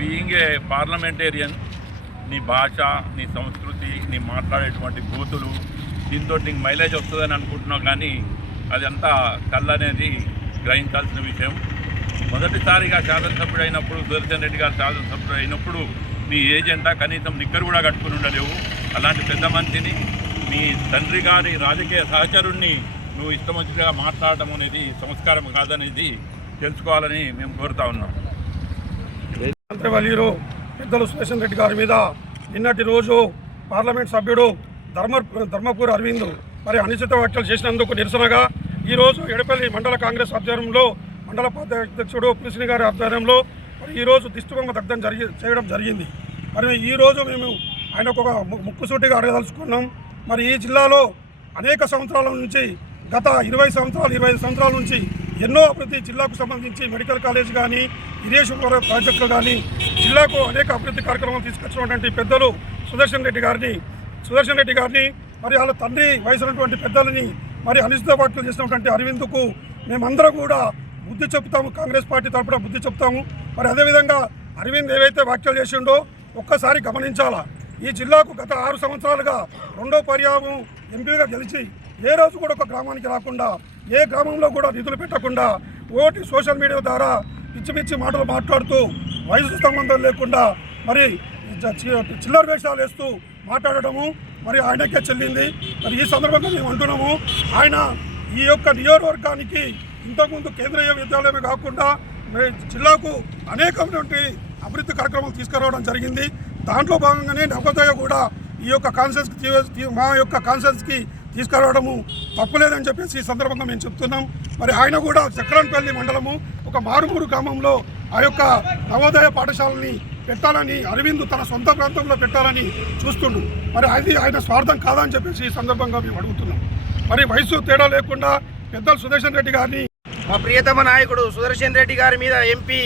Being a parliamentarian నీ భాష, నీ సంస్కృతి, నీ మాట్లాడేటువంటి బూతులు దీంతో నీకు మైలేజ్ వస్తుందని అనుకుంటున్నావు, కానీ అదంతా కళ్ళనేది గ్రహించాల్సిన విషయం. మొదటిసారిగా శాసనసభ్యుడు అయినప్పుడు, సుదర్శన్ రెడ్డి గారు శాసనసభ్యుడు అయినప్పుడు నీ ఏజెండా కనీసం నిక్కరు కూడా కట్టుకుని ఉండలేవు. అలాంటి పెద్ద మనిషిని, మీ తండ్రి గారి రాజకీయ సహచరుణ్ణి నువ్వు ఇష్టం వచ్చినగా మాట్లాడటం అనేది సంస్కారం కాదనేది తెలుసుకోవాలని మేము కోరుతా ఉన్నాం. మంత్రివర్యులు పెద్దలు సుదర్శన్ రెడ్డి గారి మీద నిన్నటి రోజు పార్లమెంట్ సభ్యుడు ధర్మపురి అరవింద్ మరి అనుచిత వ్యాఖ్యలు చేసినందుకు నిరసనగా ఈరోజు ఎడపల్లి మండల కాంగ్రెస్ ఆధ్వర్యంలో మండల అధ్యక్షుడు పులిసిని గారి ఆధ్వర్యంలో మరి ఈరోజు దిష్టిబొమ్మ దగ్ధం చేయడం జరిగింది. మరి ఈరోజు మేము ఆయనకు ఒక ముక్కుసూటిగా అడగదలుచుకున్నాం. మరి ఈ జిల్లాలో అనేక సంవత్సరాల నుంచి గత 20 సంవత్సరాల నుంచి ఎన్నో అభివృద్ధి జిల్లాకు సంబంధించి మెడికల్ కాలేజ్ కానీ, ఇరిగేషన్ ప్రాజెక్టులు కానీ జిల్లాకు అనేక అభివృద్ధి కార్యక్రమాలు తీసుకొచ్చినటువంటి పెద్దలు సుదర్శన్ రెడ్డి గారిని మరి వాళ్ళ తండ్రి వయసున్నటువంటి పెద్దలని మరి అనుచిత వ్యాఖ్యలు చేసినటువంటి అరవింద్కు మేమందరం కూడా బుద్ధి చెప్తాము, కాంగ్రెస్ పార్టీ తరఫున బుద్ధి చెప్తాము. మరి అదేవిధంగా అరవింద్ ఏవైతే వ్యాఖ్యలు చేసిండో ఒక్కసారి గమనించాలా. ఈ జిల్లాకు గత 6 సంవత్సరాలుగా 2వ పర్యాయం ఎంపీగా గెలిచి ఏ రోజు కూడా ఒక గ్రామానికి రాకుండా, ఏ గ్రామంలో కూడా నిధులు పెట్టకుండా, ఓటి సోషల్ మీడియా ద్వారా పిచ్చి మాటలు మాట్లాడుతూ వయసు సంబంధం లేకుండా మరి చిల్లర వేషాలు వేస్తూ మాట్లాడటము మరి ఆయనకే చెల్లింది. మరి ఈ సందర్భంగా మేము అంటున్నాము, ఆయన ఈ యొక్క నియోజకవర్గానికి ఇంతకుముందు కేంద్రీయ విద్యాలయమే కాకుండా జిల్లాకు అనేకమైనటువంటి అభివృద్ధి కార్యక్రమాలు తీసుకురావడం జరిగింది. దాంట్లో భాగంగానే నవోదయ కూడా ఈ యొక్క మా యొక్క కాన్సెన్స్కి తీసుకురావడము తప్పులేదని చెప్పేసి ఈ సందర్భంగా మేము చెప్తున్నాం. మరి ఆయన కూడా చక్రంపల్లి మండలము ఒక మారుమూరు గ్రామంలో ఆ యొక్క నవోదయ పాఠశాలని పెట్టాలని అరవింద్ తన సొంత ప్రాంతంలో పెట్టాలని చూస్తుండు. మరి అది ఆయన స్వార్థం కాదని చెప్పేసి ఈ సందర్భంగా మేము అడుగుతున్నాం. మరి వయసు తేడా లేకుండా పెద్దలు సుదర్శన్ రెడ్డి గారిని, మా ప్రియతమ నాయకుడు సుదర్శన్ రెడ్డి గారి మీద ఎంపీ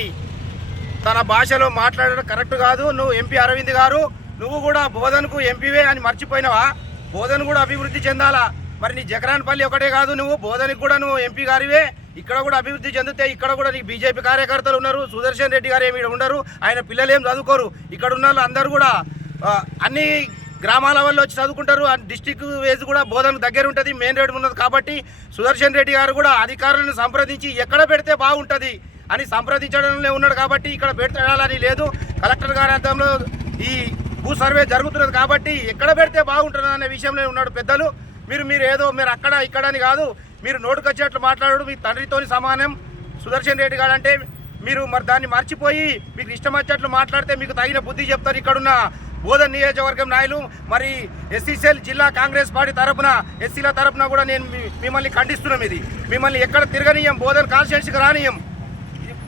తన భాషలో మాట్లాడడం కరెక్ట్ కాదు. నువ్వు ఎంపీ అరవింద్ గారు, నువ్వు కూడా బోధనకు ఎంపీవే అని మర్చిపోయినావా? బోధన కూడా అభివృద్ధి చెందాలా. మరి నీ జగరాన్పల్లి ఒకటే కాదు, నువ్వు బోధనకి కూడా నువ్వు ఎంపీ గారివే. ఇక్కడ కూడా అభివృద్ధి చెందితే ఇక్కడ కూడా నీకు బీజేపీ కార్యకర్తలు ఉన్నారు. సుదర్శన్ రెడ్డి గారు ఏమి ఉండరు, ఆయన పిల్లలు ఏం చదువుకోరు. ఇక్కడ ఉన్న అందరూ కూడా అన్ని గ్రామాల వల్ల వచ్చి చదువుకుంటారు. డిస్టిక్ వేజ్ కూడా బోధనకు దగ్గర ఉంటుంది, మెయిన్ రోడ్ ఉన్నది. కాబట్టి సుదర్శన్ రెడ్డి గారు కూడా అధికారులను సంప్రదించి ఎక్కడ పెడితే బాగుంటుంది అని సంప్రదించడంలో ఉన్నాడు. కాబట్టి ఇక్కడ పెట్టాలని లేదు. కలెక్టర్ గారి అర్థంలో ఈ భూ సర్వే జరుగుతున్నది కాబట్టి ఎక్కడ పెడితే బాగుంటుంది అనే విషయంలో ఉన్నాడు. పెద్దలు మీరు ఏదో మీరు అక్కడ ఇక్కడ అని కాదు, మీరు నోటుకు వచ్చేట్లు మాట్లాడు. మీ తండ్రితోని సమానం సుదర్శన్ రెడ్డి గారు అంటే. మీరు మరి దాన్ని మర్చిపోయి మీకు ఇష్టం వచ్చేట్లు మాట్లాడితే మీకు తగిన బుద్ధి చెప్తారు ఇక్కడున్న బోధన నియోజకవర్గం నాయకులు. మరి ఎస్సీసీఎల్ జిల్లా కాంగ్రెస్ పార్టీ తరఫున, ఎస్సీల తరఫున కూడా నేను మిమ్మల్ని ఖండిస్తున్నాం. ఇది మిమ్మల్ని ఎక్కడ తిరగనీయం, బోధన కాన్స్టిట్యున్సీకి రానియం.